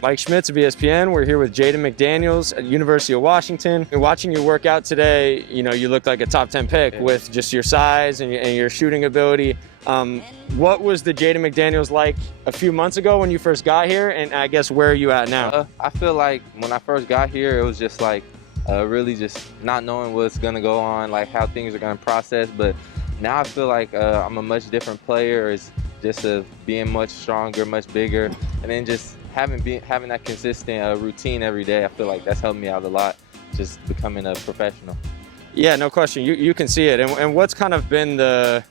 Mike Schmitz of ESPN. We're here with Jaden McDaniels at University of Washington. You're watching your workout today. You know, you look like a top 10 pick with just your size and your shooting ability. What was the Jaden McDaniels like a few months ago when you first got here, and I guess where are you at now? I feel like when I first got here, it was just like really just not knowing what's gonna go on, like how things are gonna process. But now I feel like I'm a much different player. It's just being much stronger, much bigger, and then just having that consistent routine every day. I feel like that's helped me out a lot, just becoming a professional. Yeah, no question. You can see it. And what's kind of been the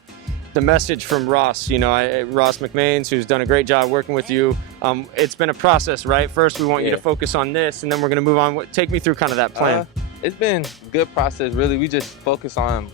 message from Ross, Ross McMains, who's done a great job working with you. It's been a process, right? First, we want you to focus on this, and then we're going to move on. Take me through kind of that plan. It's been a good process, really. We just focus on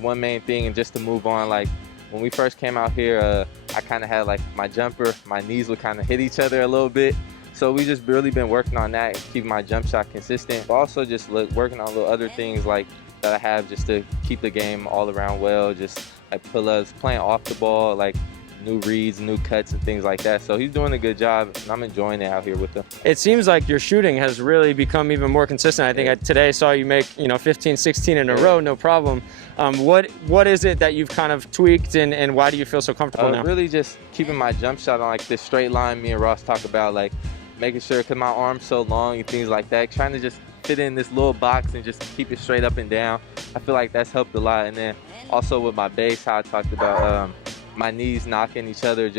one main thing, and just to move on. Like when we first came out here, I kind of had like my jumper, my knees would kind of hit each other a little bit. So we just really been working on that and keeping my jump shot consistent. But also just working on little other things like that I have just to keep the game all around well, just like pull-ups, playing off the ball, like new reads, new cuts, and things like that. So he's doing a good job, and I'm enjoying it out here with him. It seems like your shooting has really become even more consistent. I think today I saw you make 15, 16 in a row, no problem. What is it that you've kind of tweaked, and why do you feel so comfortable now? Really just keeping my jump shot on like this straight line me and Ross talk about, like making sure, because my arm's so long and things like that, trying to just fit in this little box and just keep it straight up and down. I feel like that's helped a lot. And then also with my base, how I talked about my knees knocking each other,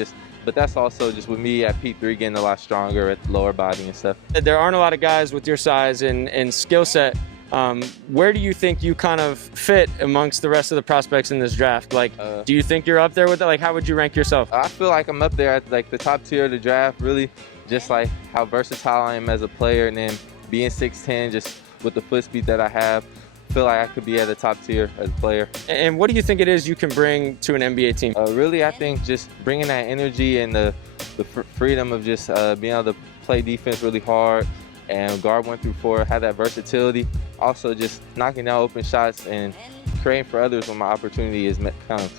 but that's also just with me at P3 getting a lot stronger at the lower body and stuff. There aren't a lot of guys with your size and skill set. Where do you think you kind of fit amongst the rest of the prospects in this draft? Like, do you think you're up there with it? Like, how would you rank yourself? I feel like I'm up there at like the top tier of the draft, really, just like how versatile I am as a player, and then being 6'10", just with the foot speed that I have, I feel like I could be at the top tier as a player. And what do you think it is you can bring to an NBA team? Really, I think just bringing that energy and the freedom of just being able to play defense really hard and guard 1 through 4, have that versatility. Also, just knocking down open shots and creating for others when my opportunity comes.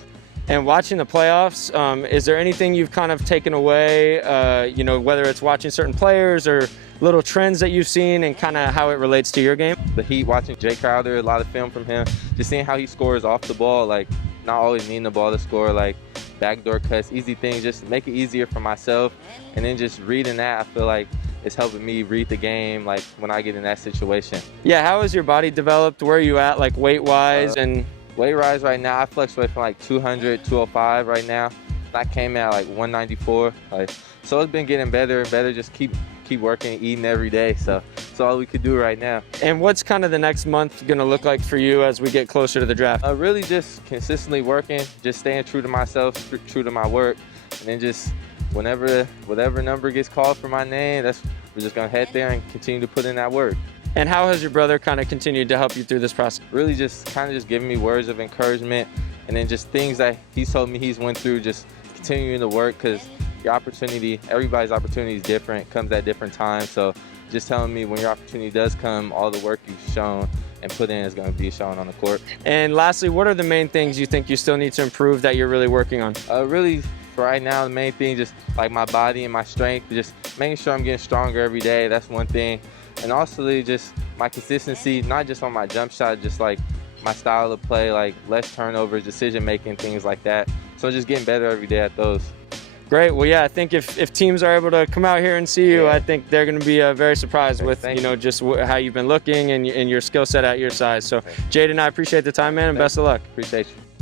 And watching the playoffs, is there anything you've kind of taken away, whether it's watching certain players or little trends that you've seen and kind of how it relates to your game? The Heat, watching Jay Crowder, a lot of film from him, just seeing how he scores off the ball, like not always needing the ball to score, like backdoor cuts, easy things, just make it easier for myself. And then just reading that, I feel like it's helping me read the game, like when I get in that situation. Yeah, how has your body developed? Where are you at, like weight-wise? Weight rise right now, I fluctuate from like 200, 205 right now. I came out like 194. So it's been getting better and better. Just keep working, eating every day. So that's all we could do right now. And what's kind of the next month going to look like for you as we get closer to the draft? Really just consistently working, just staying true to myself, true to my work, and then just whatever number gets called for my name, we're just going to head there and continue to put in that work. And how has your brother kind of continued to help you through this process? Really just kind of just giving me words of encouragement, and then just things that he's told me he's went through, just continuing to work, because everybody's opportunity is different, comes at different times. So just telling me when your opportunity does come, all the work you've shown and put in is going to be shown on the court. And lastly, what are the main things you think you still need to improve that you're really working on? Really, for right now, the main thing, just like my body and my strength, just making sure I'm getting stronger every day. That's one thing. And also just my consistency, not just on my jump shot, just like my style of play, like less turnovers, decision making, things like that. So just getting better every day at those. Great. Well, yeah, I think if teams are able to come out here and see you, I think they're going to be very surprised with just how you've been looking and your skill set at your size. So, Jaden, I appreciate the time, man, and best of luck. Appreciate you.